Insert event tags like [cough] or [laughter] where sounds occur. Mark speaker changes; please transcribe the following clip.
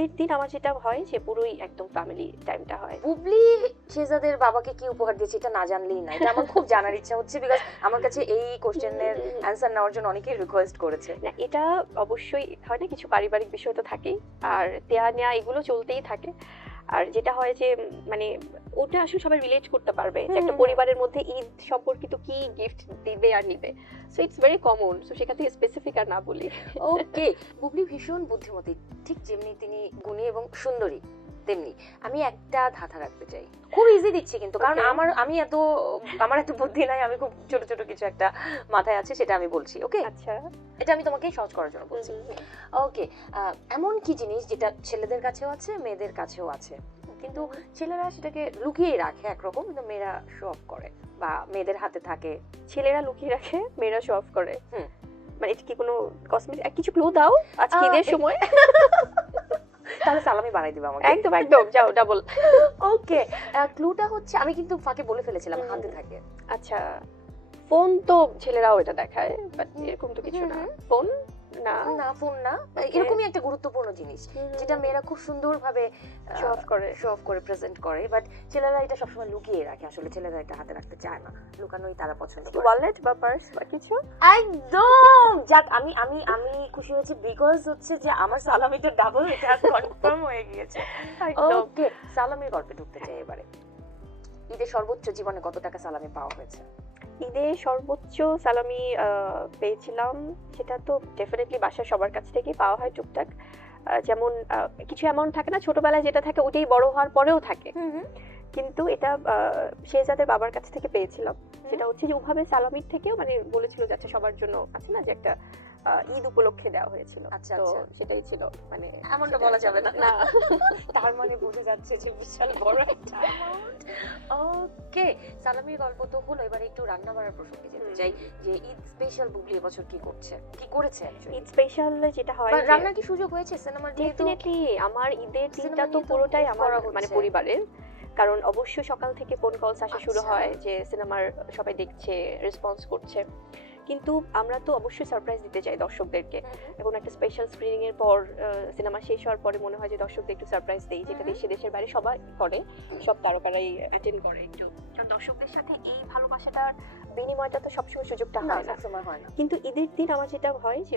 Speaker 1: ঈদের দিন আমার যেটা হয় যে পুরোই একদম ফ্যামিলি টাইমটা হয়।
Speaker 2: বুবলি শেজাদের বাবাকে কি উপহার দিয়েছে এটা না জানলেই না এটা আমার খুব জানার ইচ্ছা হচ্ছে বিকজ আমার কাছে এই কোশ্চেনের অ্যান্সার নেওয়ার জন্য অনেকেই রিকোয়েস্ট করেছে।
Speaker 1: না এটা অবশ্যই হয় না কিছু পারিবারিক বিষয় তো থাকেই আর দেয়া নেওয়া এগুলো চলতেই থাকে। আর যেটা হয় যে মানে ওটা আসলে সবাই রিলেট করতে পারবে যে একটা। পরিবারের মধ্যে ঈদ সম্পর্কিত কি গিফট দিবে আর নিবে। So it's very common so সেখান থেকে স্পেসিফিক আর না বলি।
Speaker 2: ওকে বুবলি ভীষণ বুদ্ধিমতী। ঠিক যেমনি তিনি গুণী এবং সুন্দরী। তেমনি আমি একটা ধাঁধা রাখতে চাই। খুব ইজি দিচ্ছি কিন্তু কারণ আমার আমি এত আমার এত বুদ্ধি নাই আমি খুব ছোট ছোট কিছু একটা মাথায় আছে সেটা আমি বলছি ওকে
Speaker 1: আচ্ছা।
Speaker 2: এটা আমি তোমাকে সহজ করার জন্য বলছি। ওকে এমন কি জিনিস যেটা ছেলেদের কাছেও আছে মেয়েদের কাছেও আছে? কিন্তু ছেলেরা সেটাকে লুকিয়ে রাখে একরকম কিন্তু মেয়েরা শো অফ করে বা মেয়েদের হাতে থাকে।
Speaker 1: ছেলেরা লুকিয়ে রাখে মেয়েরা শো অফ করে।
Speaker 2: হুম।
Speaker 1: মানে এটা কি কোনো কসমেটিক কিছু ক্লু দাও আজকে ঈদের সময়? [laughs]
Speaker 2: তাহলে সালামি বানাই দিবে আমাকে।
Speaker 1: একদম একদম যাও ডাবল
Speaker 2: ওকে ক্লুটা হচ্ছে আমি কিন্তু ফাঁকে বলে ফেলেছিলাম। হাতে থাকে।
Speaker 1: আচ্ছা। ফোন তো ছেলেরাও এটা দেখায় বাট এরকম তো কিছু না। ফোন না।
Speaker 2: না ফোন না। এরকমই একটা গুরুত্বপূর্ণ জিনিস যেটা মেয়েরা খুব সুন্দরভাবে
Speaker 1: শো অফ করে।
Speaker 2: শো অফ করে প্রেজেন্ট করে বাট ছেলেরা এটা সবসময় লুকিয়ে রাখে। আসলে ছেলেরা এটা হাতে রাখতে চায় না। লুকানোই তারা পছন্দ করে।
Speaker 1: ওয়ালেট বা পার্স বা কিছু?
Speaker 2: একদম! যাক আমি আমি আমি খুশি হয়েছি বিকজ হচ্ছে যে আমার সালামিটা ডাবল এটা কনফার্ম হয়ে গিয়েছে। [laughs] ওকে সালামির গল্পে ঢুকতে চাই এবারে। ঈদের সর্বোচ্চ জীবনে কত টাকা সালামি পাওয়া হয়েছে?
Speaker 1: ঈদে সর্বোচ্চ সালামি পেয়েছিলাম সেটা তো ডেফিনেটলি বাসার সবার কাছ থেকেই পাওয়া হয় টুকটাক। যেমন কিছু অ্যামাউন্ট থাকে না ছোটবেলায় যেটা থাকে ওটাই বড় হওয়ার পরেও থাকে। কিন্তু এটা শেহজাদের বাবার কাছ থেকে পেয়েছিলাম। সেটা হচ্ছে যে ওভাবে সালামির থেকেও মানে বলেছিল যে আচ্ছা সবার জন্য আছে না যে একটা ঈদ উপলক্ষে দেওয়া হয়েছিল।
Speaker 2: আচ্ছা,
Speaker 1: তো
Speaker 2: আচ্ছা।
Speaker 1: সেটাই ছিল। মানে
Speaker 2: এমনটা বলা যাবে না। [laughs] তার মানে যাচ্ছে যে বিশাল বড় একটা ওকে সালামির গল্প তো হলো এবার একটু রান্না বাড়ার প্রসঙ্গে যেতে চাই যে ঈদ স্পেশাল বুবলি এবছর কি করছে? কি করেছে?
Speaker 1: ঈদ স্পেশাল যেটা হয়
Speaker 2: রান্নার কি সুযোগ হয়েছে? সিনেমার যেহেতু
Speaker 1: ডেফিনেটলি আমার ঈদের
Speaker 2: সিনেমা
Speaker 1: দিনটা তো পুরোটাই আমার মানে পরিবারের। কারণ অবশ্যই সকাল থেকে ফোন কলস আসা শুরু
Speaker 2: আচ্ছা।
Speaker 1: হয় যে সিনেমার সবাই দেখছে রেসপন্স করছে। কিন্তু আমরা তো অবশ্যই সারপ্রাইজ দিতে চাই দর্শকদেরকে। এবং একটা স্পেশাল স্ক্রিনিং এর পর সিনেমা শেষ হওয়ার পরে মনে হয় যে দর্শকদের একটু সারপ্রাইজ দেই যেটা। দেশে দেশের বাইরে সবাই করে সব তারকারাই অ্যাটেন্ড করে একটু। দর্শকদের সাথে এই ভালোবাসাটার বিনিময়টা তো সবসময় সুযোগটা হয়
Speaker 2: হয় না।
Speaker 1: কিন্তু ঈদের দিন আমার যেটা হয় যে